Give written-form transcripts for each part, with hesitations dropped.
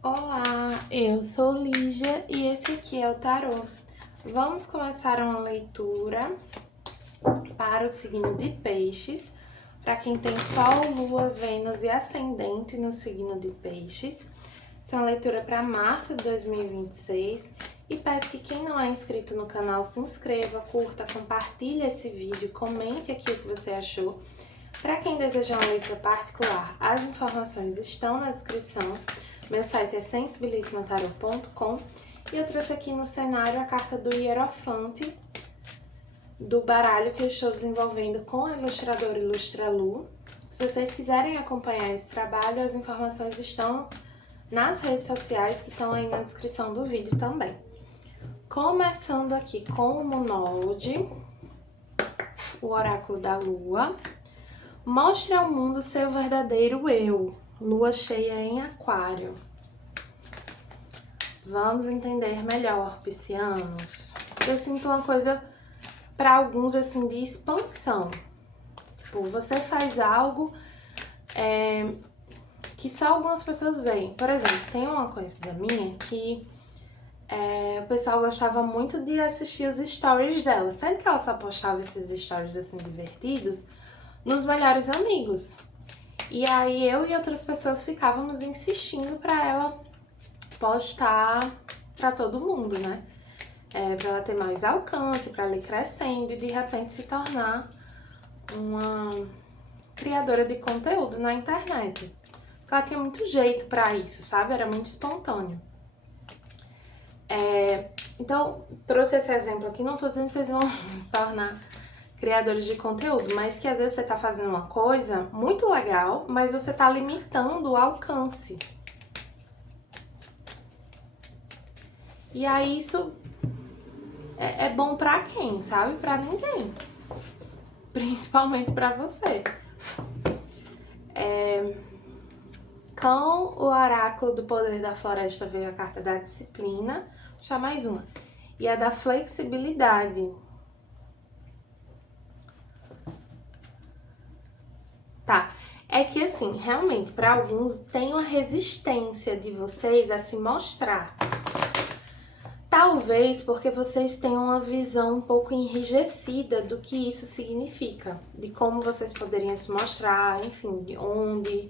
Olá, eu sou Lígia e esse aqui é o tarô. Vamos começar uma leitura para o signo de Peixes, para quem tem Sol, Lua, Vênus e Ascendente no signo de Peixes. Essa é uma leitura para março de 2026 e peço que quem não é inscrito no canal se inscreva, curta, compartilhe esse vídeo, comente aqui o que você achou. Para quem deseja uma leitura particular, as informações estão na descrição. Meu site é sensibilissimataroto.com e eu trouxe aqui no cenário a carta do Hierofante, do baralho que eu estou desenvolvendo com a ilustradora Ilustralu. Se vocês quiserem acompanhar esse trabalho, as informações estão nas redes sociais que estão aí na descrição do vídeo também. Começando aqui com o Munolde, o oráculo da Lua. Mostre ao mundo seu verdadeiro eu. Lua cheia em Aquário. Vamos entender melhor, piscianos. Eu sinto uma coisa, para alguns, assim, de expansão. Tipo, você faz algo que só algumas pessoas veem. Por exemplo, tem uma conhecida minha que o pessoal gostava muito de assistir os stories dela. Sendo que ela só postava esses stories, assim, divertidos nos melhores amigos. E aí eu e outras pessoas ficávamos insistindo para ela postar para todo mundo, né? Para ela ter mais alcance, para ela ir crescendo e de repente se tornar uma criadora de conteúdo na internet. Ela tinha muito jeito para isso, sabe? Era muito espontâneo. Então, trouxe esse exemplo aqui, não tô dizendo que vocês vão se tornar criadores de conteúdo, mas que às vezes você tá fazendo uma coisa muito legal, mas você tá limitando o alcance. E aí isso é bom pra quem, sabe? Pra ninguém. Principalmente pra você. Com o oráculo do poder da floresta veio a carta da disciplina. Vou puxar mais uma. E a da flexibilidade. Tá, é que assim, realmente, para alguns tem uma resistência de vocês a se mostrar. Talvez porque vocês tenham uma visão um pouco enrijecida do que isso significa, de como vocês poderiam se mostrar, enfim, de onde.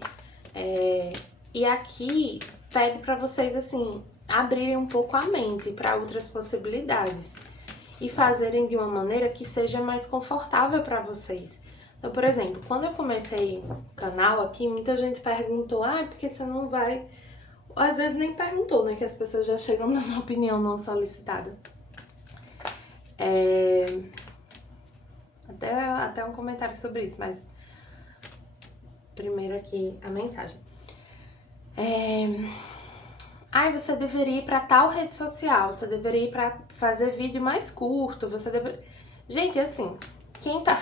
E aqui pede para vocês, assim, abrirem um pouco a mente para outras possibilidades e fazerem de uma maneira que seja mais confortável para vocês. Então, por exemplo, quando eu comecei o canal aqui, muita gente perguntou, porque você não vai... Às vezes nem perguntou, né, que as pessoas já chegam dando opinião não solicitada. Até um comentário sobre isso, mas primeiro aqui a mensagem. Você deveria ir pra tal rede social, você deveria ir pra fazer vídeo mais curto, você deveria... Gente, assim, quem tá...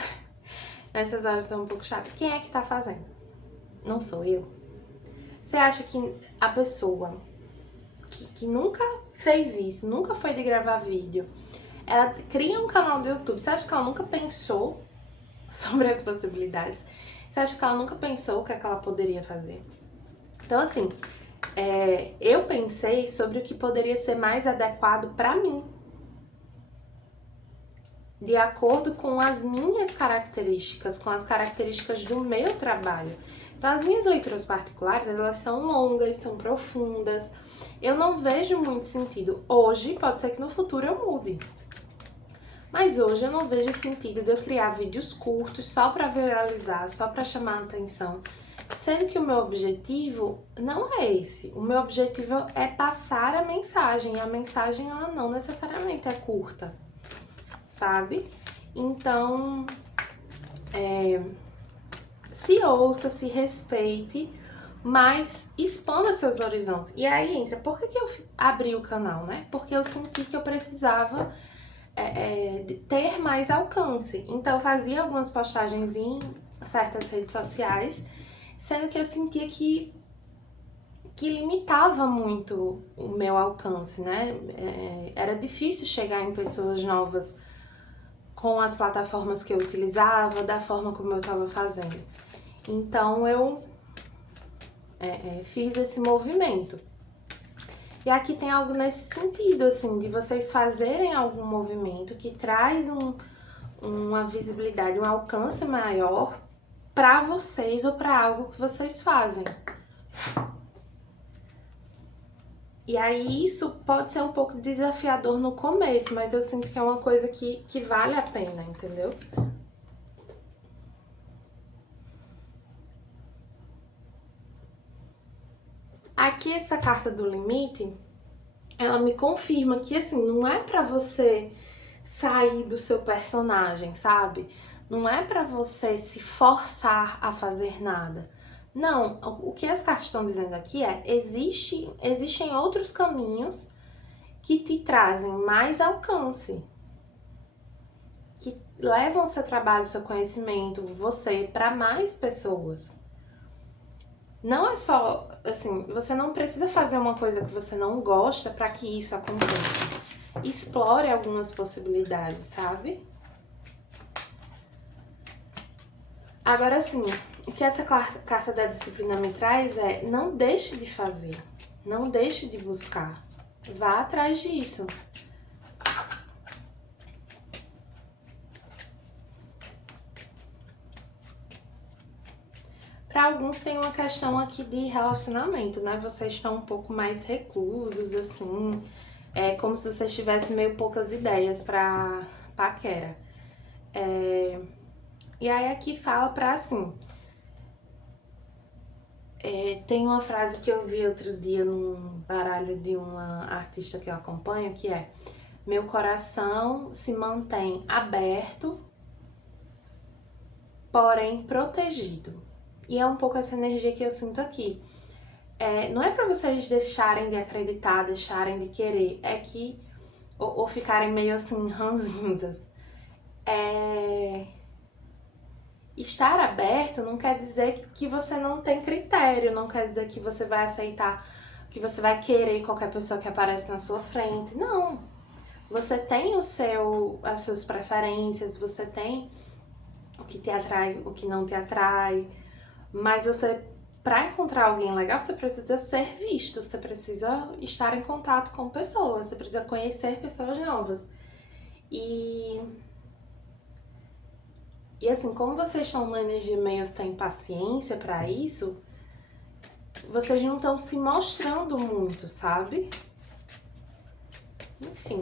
Nessas horas são um pouco chato. Quem é que tá fazendo? Não sou eu. Você acha que a pessoa que nunca fez isso, nunca foi de gravar vídeo, ela cria um canal do YouTube, você acha que ela nunca pensou sobre as possibilidades? Você acha que ela nunca pensou o que é que ela poderia fazer? Então, assim, eu pensei sobre o que poderia ser mais adequado pra mim, de acordo com as minhas características, com as características do meu trabalho. Então, as minhas leituras particulares, elas são longas, são profundas. Eu não vejo muito sentido. Hoje, pode ser que no futuro eu mude. Mas hoje eu não vejo sentido de eu criar vídeos curtos só para viralizar, só para chamar a atenção. Sendo que o meu objetivo não é esse. O meu objetivo é passar a mensagem. E a mensagem, ela não necessariamente é curta, sabe? Então, se ouça, se respeite, mas expanda seus horizontes. E aí entra, por que eu abri o canal, né? Porque eu senti que eu precisava ter mais alcance. Então, eu fazia algumas postagens em certas redes sociais, sendo que eu sentia que limitava muito o meu alcance, né? Era difícil chegar em pessoas novas com as plataformas que eu utilizava, da forma como eu estava fazendo. Então, eu fiz esse movimento. E aqui tem algo nesse sentido, assim, de vocês fazerem algum movimento que traz uma visibilidade, um alcance maior pra vocês ou pra algo que vocês fazem. E aí isso pode ser um pouco desafiador no começo, mas eu sinto que é uma coisa que vale a pena, entendeu? Aqui essa carta do limite, ela me confirma que assim, não é pra você sair do seu personagem, sabe? Não é pra você se forçar a fazer nada. Não, o que as cartas estão dizendo aqui é, existem outros caminhos que te trazem mais alcance, que levam o seu trabalho, o seu conhecimento, você para mais pessoas. Não é só, assim, você não precisa fazer uma coisa que você não gosta para que isso aconteça. Explore algumas possibilidades, sabe? Agora sim, o que essa carta da disciplina me traz é não deixe de fazer, não deixe de buscar, vá atrás disso. Para alguns tem uma questão aqui de relacionamento, né? Vocês estão um pouco mais reclusos, assim, é como se vocês tivessem meio poucas ideias para paquera. E aí aqui fala pra assim, tem uma frase que eu vi outro dia num baralho de uma artista que eu acompanho, que é: meu coração se mantém aberto, porém protegido. E é um pouco essa energia que eu sinto aqui. Não é pra vocês deixarem de acreditar, deixarem de querer, é que... Ou ficarem meio assim, ranzinzas. Estar aberto não quer dizer que você não tem critério, não quer dizer que você vai aceitar, que você vai querer qualquer pessoa que aparece na sua frente. Não. Você tem as suas preferências, você tem o que te atrai, o que não te atrai, mas para encontrar alguém legal, você precisa ser visto, você precisa estar em contato com pessoas, você precisa conhecer pessoas novas. E assim, como vocês estão numa energia meio sem paciência para isso, vocês não estão se mostrando muito, sabe? Enfim.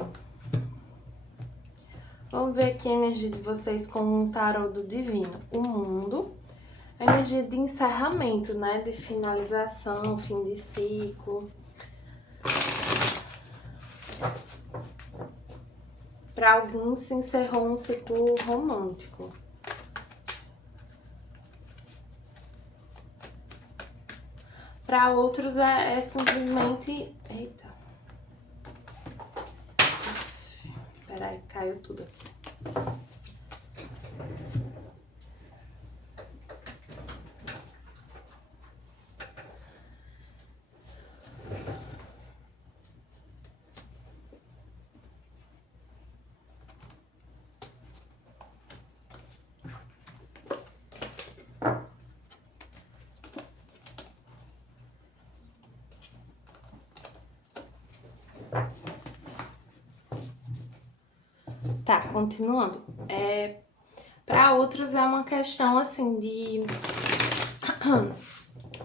Vamos ver aqui a energia de vocês com o tarô do divino. O mundo, a energia de encerramento, né? De finalização, fim de ciclo. Para alguns se encerrou um ciclo romântico. Para outros é simplesmente... Eita. Peraí, caiu tudo aqui. Tá, continuando. Para outros é uma questão assim de...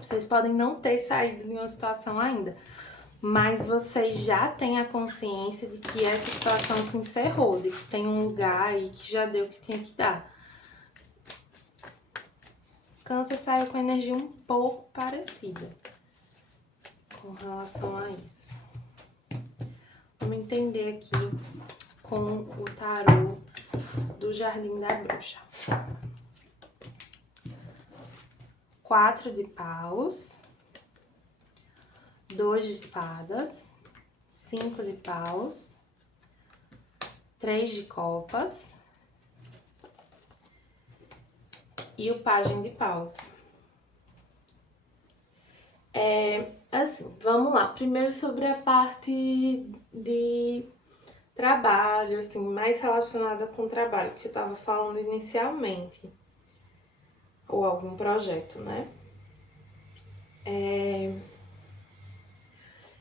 Vocês podem não ter saído de uma situação ainda, mas vocês já têm a consciência de que essa situação se encerrou, de que tem um lugar aí que já deu o que tinha que dar. Câncer saiu com energia um pouco parecida com relação a isso. Vamos entender aqui com o tarô do Jardim da Bruxa. 4 de paus, 2 de espadas, 5 de paus, 3 de copas e o pajem de paus. Assim, vamos lá. Primeiro sobre a parte de trabalho, assim, mais relacionada com o trabalho, que eu tava falando inicialmente. Ou algum projeto, né?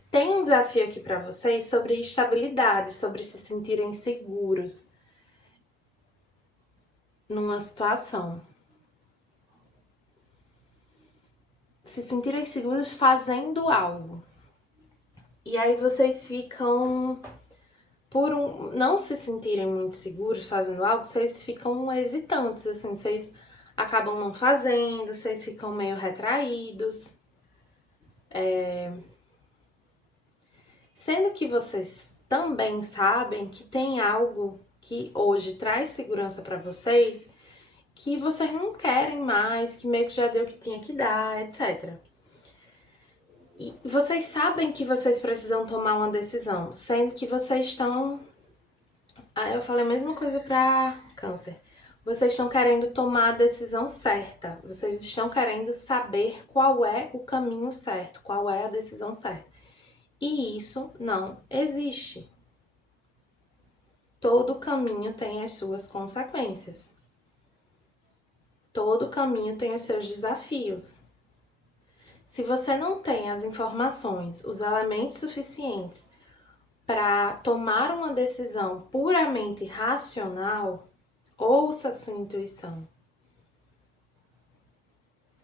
Tem um desafio aqui para vocês sobre estabilidade, sobre se sentirem seguros numa situação. Se sentirem seguros fazendo algo. E aí vocês ficam, não se sentirem muito seguros fazendo algo, vocês ficam hesitantes, assim, vocês acabam não fazendo, vocês ficam meio retraídos. Sendo que vocês também sabem que tem algo que hoje traz segurança para vocês, que vocês não querem mais, que meio que já deu o que tinha que dar, etc. E vocês sabem que vocês precisam tomar uma decisão, sendo que vocês estão... eu falei a mesma coisa para Câncer. Vocês estão querendo tomar a decisão certa, vocês estão querendo saber qual é o caminho certo, qual é a decisão certa. E isso não existe. Todo caminho tem as suas consequências. Todo caminho tem os seus desafios. Se você não tem as informações, os elementos suficientes para tomar uma decisão puramente racional, ouça a sua intuição.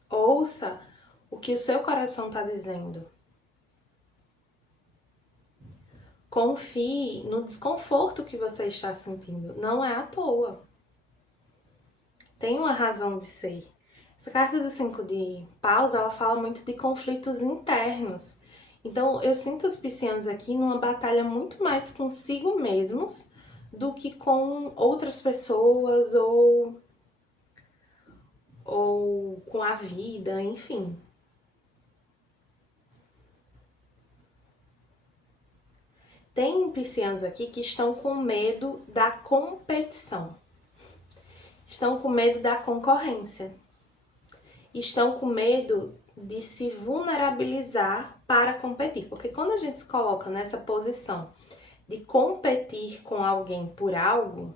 Ouça o que o seu coração está dizendo. Confie no desconforto que você está sentindo. Não é à toa. Tem uma razão de ser. Essa carta do 5 de paus, ela fala muito de conflitos internos. Então, eu sinto os piscianos aqui numa batalha muito mais consigo mesmos do que com outras pessoas ou com a vida, enfim. Tem piscianos aqui que estão com medo da competição. Estão com medo da concorrência. Estão com medo de se vulnerabilizar para competir. Porque quando a gente se coloca nessa posição de competir com alguém por algo,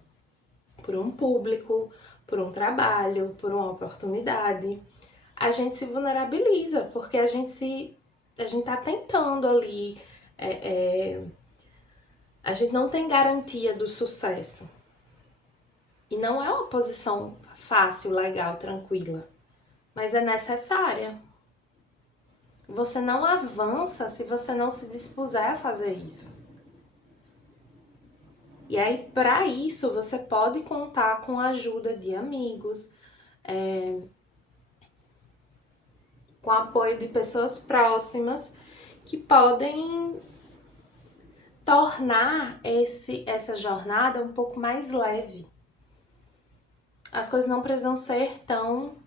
por um público, por um trabalho, por uma oportunidade, a gente se vulnerabiliza, porque a gente tá tentando ali, a gente não tem garantia do sucesso. E não é uma posição fácil, legal, tranquila, mas é necessária. Você não avança se você não se dispuser a fazer isso. E aí, para isso, você pode contar com a ajuda de amigos, com o apoio de pessoas próximas que podem tornar essa jornada um pouco mais leve. As coisas não precisam ser tão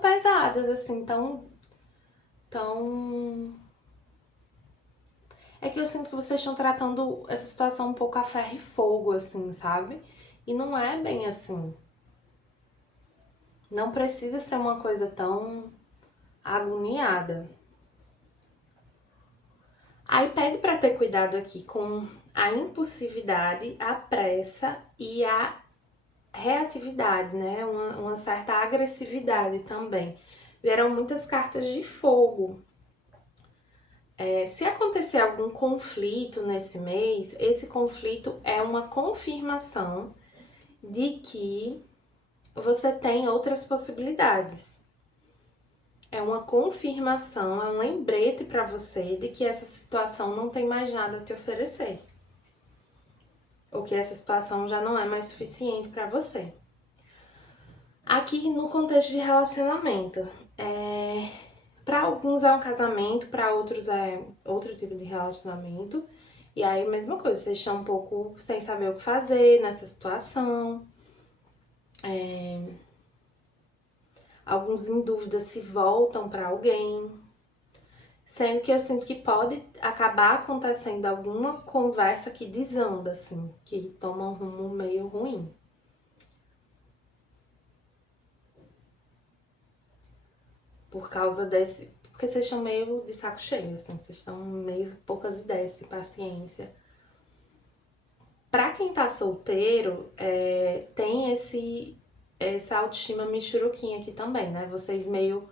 pesadas, assim, tão... É que eu sinto que vocês estão tratando essa situação um pouco a ferro e fogo, assim, sabe? E não é bem assim. Não precisa ser uma coisa tão agoniada. Aí pede para ter cuidado aqui com a impulsividade, a pressa e a reatividade, né? Uma certa agressividade também. Vieram muitas cartas de fogo. Se acontecer algum conflito nesse mês, esse conflito é uma confirmação de que você tem outras possibilidades. É uma confirmação, é um lembrete para você de que essa situação não tem mais nada a te oferecer. Ou que essa situação já não é mais suficiente para você. Aqui no contexto de relacionamento, para alguns é um casamento, para outros é outro tipo de relacionamento. E aí, mesma coisa, vocês estão um pouco sem saber o que fazer nessa situação. Alguns em dúvida se voltam para alguém. Sendo que eu sinto que pode acabar acontecendo alguma conversa que desanda, assim, que toma um rumo meio ruim. Por causa desse... Porque vocês estão meio de saco cheio, assim, vocês estão meio poucas ideias, de paciência. Pra quem tá solteiro, tem essa autoestima michuruquinha aqui também, né? Vocês meio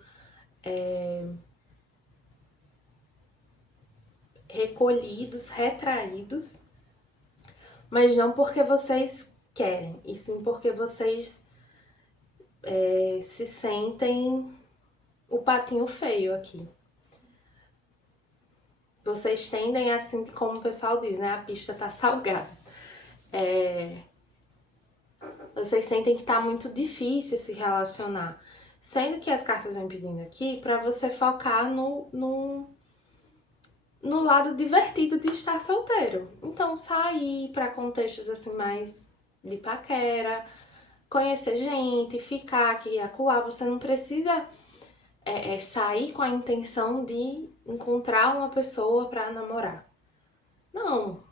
recolhidos, retraídos, mas não porque vocês querem, e sim porque vocês se sentem o patinho feio aqui. Vocês tendem assim, como o pessoal diz, né? A pista tá salgada. Vocês sentem que tá muito difícil se relacionar. Sendo que as cartas vêm pedindo aqui pra você focar no lado divertido de estar solteiro. Então, sair pra contextos assim mais de paquera, conhecer gente, ficar aqui e acolá. Você não precisa sair com a intenção de encontrar uma pessoa pra namorar. Não.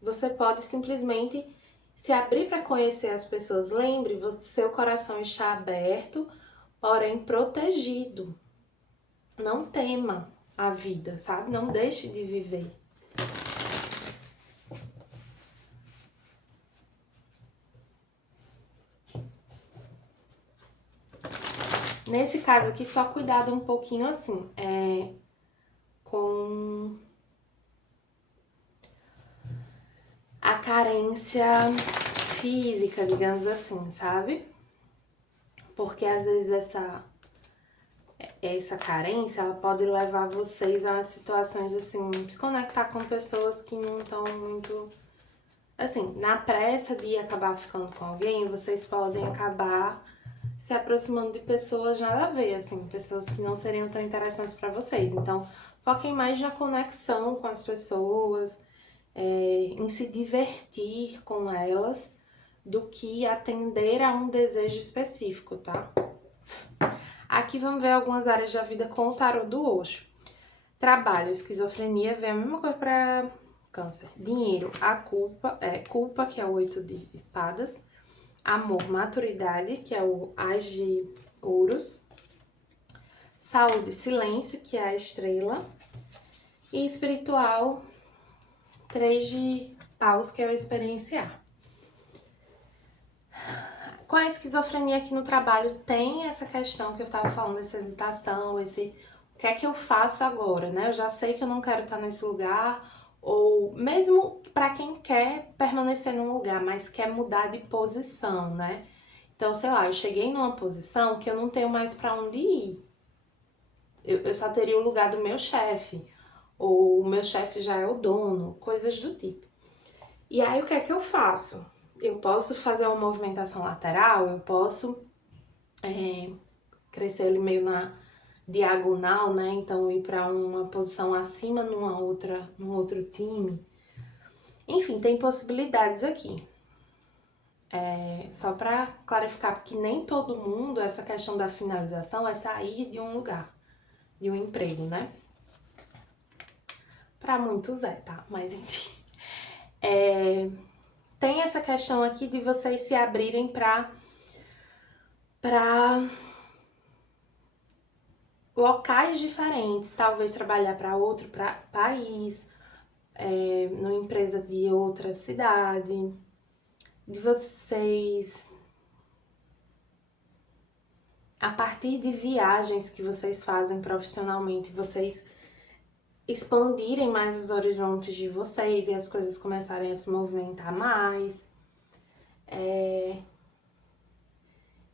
Você pode simplesmente se abrir para conhecer as pessoas. Lembre, seu coração está aberto, porém protegido. Não tema a vida, sabe? Não deixe de viver. Nesse caso aqui, só cuidado um pouquinho assim, com a carência física, digamos assim, sabe? Porque às vezes essa carência, ela pode levar vocês a situações assim, se conectar com pessoas que não estão muito... Assim, na pressa de acabar ficando com alguém, vocês podem acabar se aproximando de pessoas nada a ver, assim, pessoas que não seriam tão interessantes para vocês. Então, foquem mais na conexão com as pessoas, em se divertir com elas, do que atender a um desejo específico, tá? Aqui vamos ver algumas áreas da vida com o tarô do Osho. Trabalho, esquizofrenia, vem a mesma coisa para Câncer. Dinheiro, a culpa, que é o 8 de espadas. Amor, maturidade, que é o As de ouros. Saúde, silêncio, que é a estrela. E espiritual, 3 de paus, que é o experienciar. Com a esquizofrenia aqui no trabalho, tem essa questão que eu tava falando, essa hesitação, esse o que é que eu faço agora, né? Eu já sei que eu não quero estar nesse lugar, ou mesmo para quem quer permanecer num lugar, mas quer mudar de posição, né? Então, sei lá, eu cheguei numa posição que eu não tenho mais para onde ir. Eu só teria o lugar do meu chefe, ou o meu chefe já é o dono, coisas do tipo. E aí, o que é que eu faço? Eu posso fazer uma movimentação lateral, eu posso crescer ali meio na diagonal, né? Então, ir para uma posição acima num outro time. Enfim, tem possibilidades aqui. Só para clarificar, porque nem todo mundo, essa questão da finalização é sair de um lugar, de um emprego, né? Para muitos tá? Mas enfim. Tem essa questão aqui de vocês se abrirem para locais diferentes, talvez trabalhar para outro país, numa empresa de outra cidade, de vocês, a partir de viagens que vocês fazem profissionalmente, vocês expandirem mais os horizontes de vocês e as coisas começarem a se movimentar mais.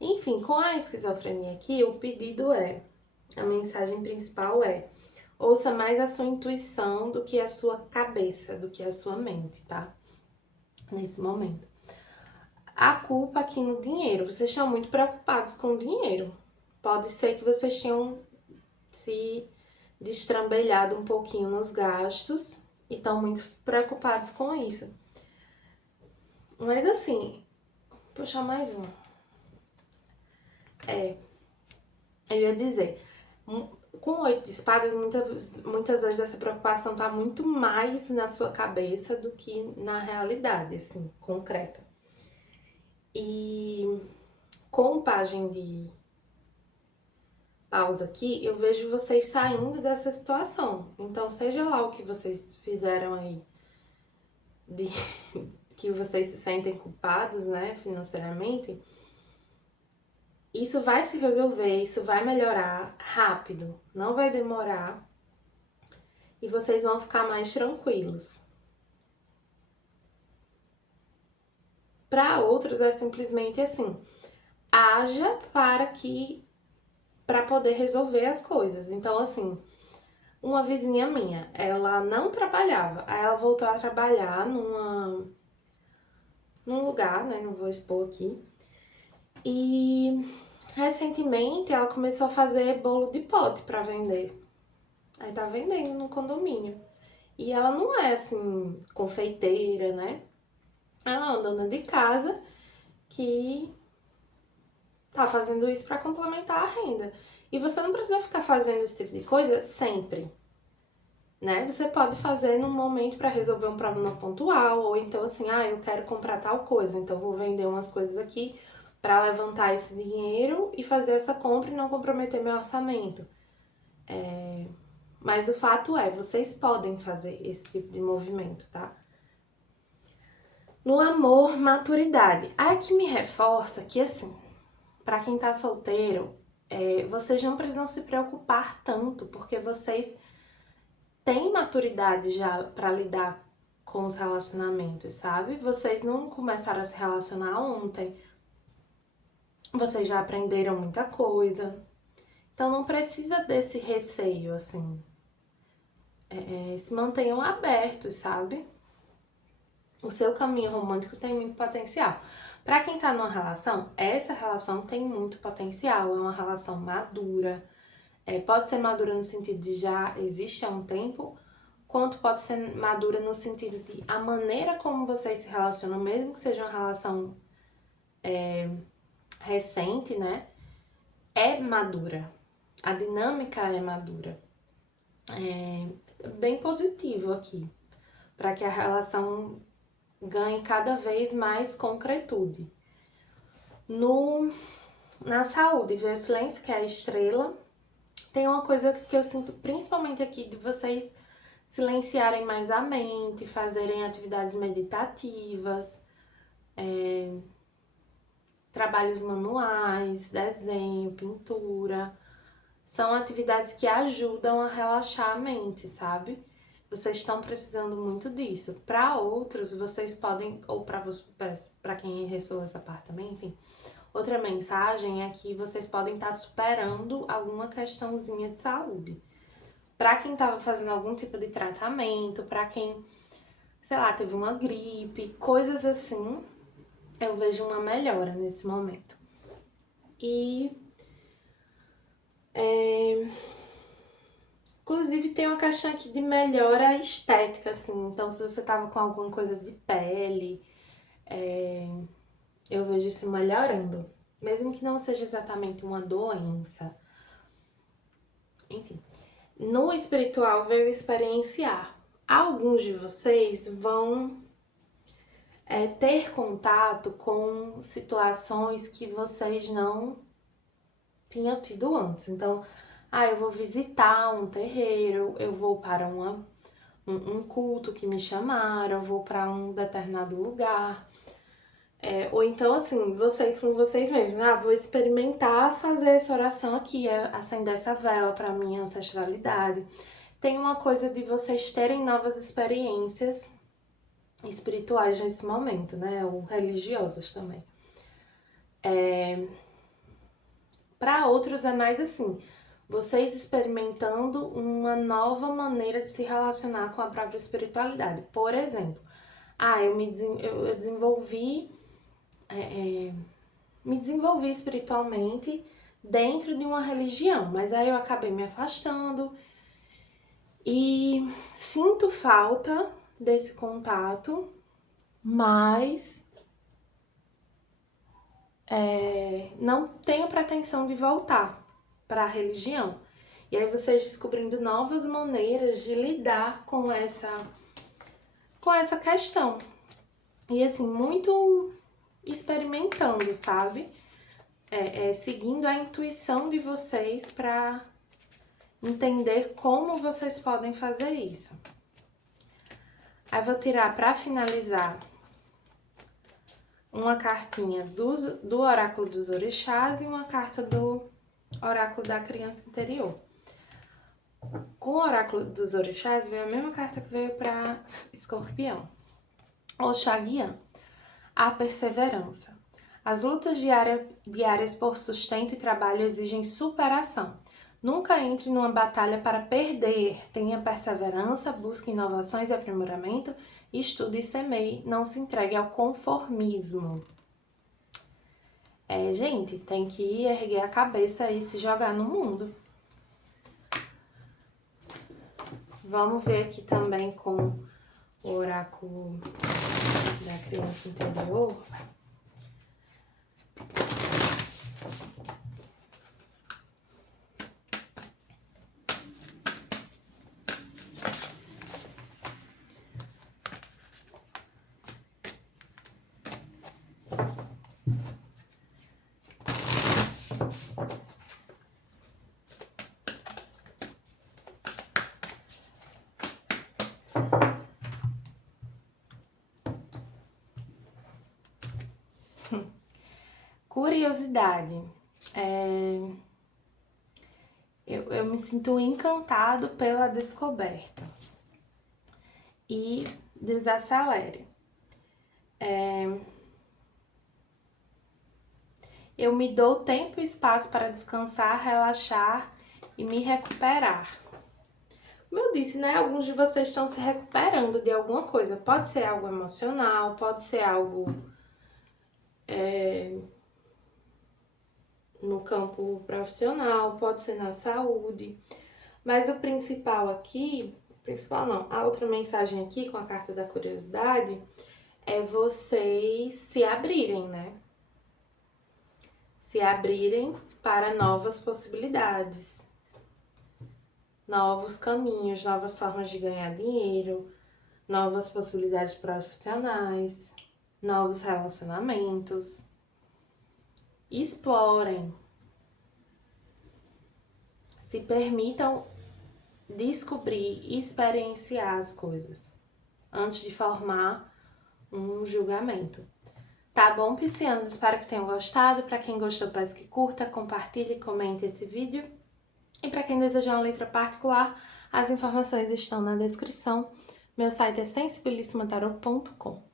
Enfim, com a esquizofrenia aqui, o pedido a mensagem principal ouça mais a sua intuição do que a sua cabeça, do que a sua mente, tá? Nesse momento. A culpa aqui no dinheiro, vocês estão muito preocupados com o dinheiro. Pode ser que vocês tenham se destrambelhado um pouquinho nos gastos e estão muito preocupados com isso. Mas assim, vou puxar mais um. Eu ia dizer, com o 8 de espadas, muitas vezes essa preocupação tá muito mais na sua cabeça do que na realidade, assim, concreta. E com página de pausa aqui, eu vejo vocês saindo dessa situação. Então, seja lá o que vocês fizeram aí, que vocês se sentem culpados, né, financeiramente, isso vai se resolver, isso vai melhorar rápido, não vai demorar. e vocês vão ficar mais tranquilos. Para outros é simplesmente assim, haja para poder resolver as coisas. Então, assim, uma vizinha minha, ela não trabalhava, aí ela voltou a trabalhar num lugar, né, não vou expor aqui, e recentemente ela começou a fazer bolo de pote para vender. Aí tá vendendo no condomínio. E ela não é assim, confeiteira, né? Ela é uma dona de casa que tá fazendo isso para complementar a renda. E você não precisa ficar fazendo esse tipo de coisa sempre, né? Você pode fazer num momento para resolver um problema pontual, ou então assim, ah, eu quero comprar tal coisa, então vou vender umas coisas aqui para levantar esse dinheiro e fazer essa compra e não comprometer meu orçamento. Mas o fato é, vocês podem fazer esse tipo de movimento, tá? No amor, maturidade. Aqui me reforça que, assim, para quem tá solteiro, vocês não precisam se preocupar tanto, porque vocês têm maturidade já para lidar com os relacionamentos, sabe? Vocês não começaram a se relacionar ontem, vocês já aprenderam muita coisa. Então não precisa desse receio, assim. Se mantenham abertos, sabe? O seu caminho romântico tem muito potencial. Para quem tá numa relação, essa relação tem muito potencial, é uma relação madura. Pode ser madura no sentido de já existe há um tempo, quanto pode ser madura no sentido de a maneira como vocês se relacionam, mesmo que seja uma relação recente, né? É madura. A dinâmica é madura. É bem positivo aqui, para que a relação ganhe cada vez mais concretude. Na saúde, ver o silêncio, que é a estrela. Tem uma coisa que eu sinto principalmente aqui de vocês silenciarem mais a mente, fazerem atividades meditativas, trabalhos manuais, desenho, pintura. São atividades que ajudam a relaxar a mente, sabe? Vocês estão precisando muito disso. Para outros, vocês podem, ou para quem ressoa essa parte também, enfim. Outra mensagem é que vocês podem estar superando alguma questãozinha de saúde. Para quem estava fazendo algum tipo de tratamento, para quem, sei lá, teve uma gripe, coisas assim, eu vejo uma melhora nesse momento. E inclusive tem uma questão aqui de melhora estética, assim. Então, se você tava com alguma coisa de pele, eu vejo isso melhorando. Mesmo que não seja exatamente uma doença. Enfim. No espiritual, veio experienciar. Alguns de vocês vão ter contato com situações que vocês não tinham tido antes. Então, eu vou visitar um terreiro, eu vou para um culto que me chamaram, eu vou para um determinado lugar. Ou então, assim, vocês com vocês mesmos. Vou experimentar fazer essa oração aqui, acender essa vela para minha ancestralidade. Tem uma coisa de vocês terem novas experiências espirituais nesse momento, né? Ou religiosas também. Para outros é mais assim, vocês experimentando uma nova maneira de se relacionar com a própria espiritualidade. Por exemplo, eu me desenvolvi espiritualmente dentro de uma religião, mas aí eu acabei me afastando e sinto falta desse contato, mas não tenho pretensão de voltar para a religião. E aí vocês descobrindo novas maneiras de lidar com essa questão. E assim, muito experimentando, sabe? Seguindo a intuição de vocês para entender como vocês podem fazer isso. Aí vou tirar para finalizar uma cartinha do Oráculo dos Orixás e uma carta do Oráculo da Criança Interior. Com o oráculo dos orixás veio a mesma carta que veio para Escorpião. Oxaguian, a perseverança. As lutas diárias por sustento e trabalho exigem superação. Nunca entre numa batalha para perder. Tenha perseverança, busque inovações e aprimoramento, estude e semeie, não se entregue ao conformismo. Gente, tem que erguer a cabeça e se jogar no mundo. Vamos ver aqui também com o oráculo da criança interior. Curiosidade. Eu me sinto encantado pela descoberta. E desacelere. Eu me dou tempo e espaço para descansar, relaxar e me recuperar. Como eu disse, né? Alguns de vocês estão se recuperando de alguma coisa. Pode ser algo emocional, pode ser algo no campo profissional, pode ser na saúde. Mas o principal aqui, principal não, a outra mensagem aqui com a carta da curiosidade é vocês se abrirem, né? Se abrirem para novas possibilidades, novos caminhos, novas formas de ganhar dinheiro, novas possibilidades profissionais, novos relacionamentos. Explorem. Se permitam descobrir e experienciar as coisas antes de formar um julgamento. Tá bom, piscianos? Espero que tenham gostado. Para quem gostou, peço que curta, compartilhe e comente esse vídeo. E para quem desejar uma leitura particular, as informações estão na descrição. Meu site é sensibilissimataroto.com.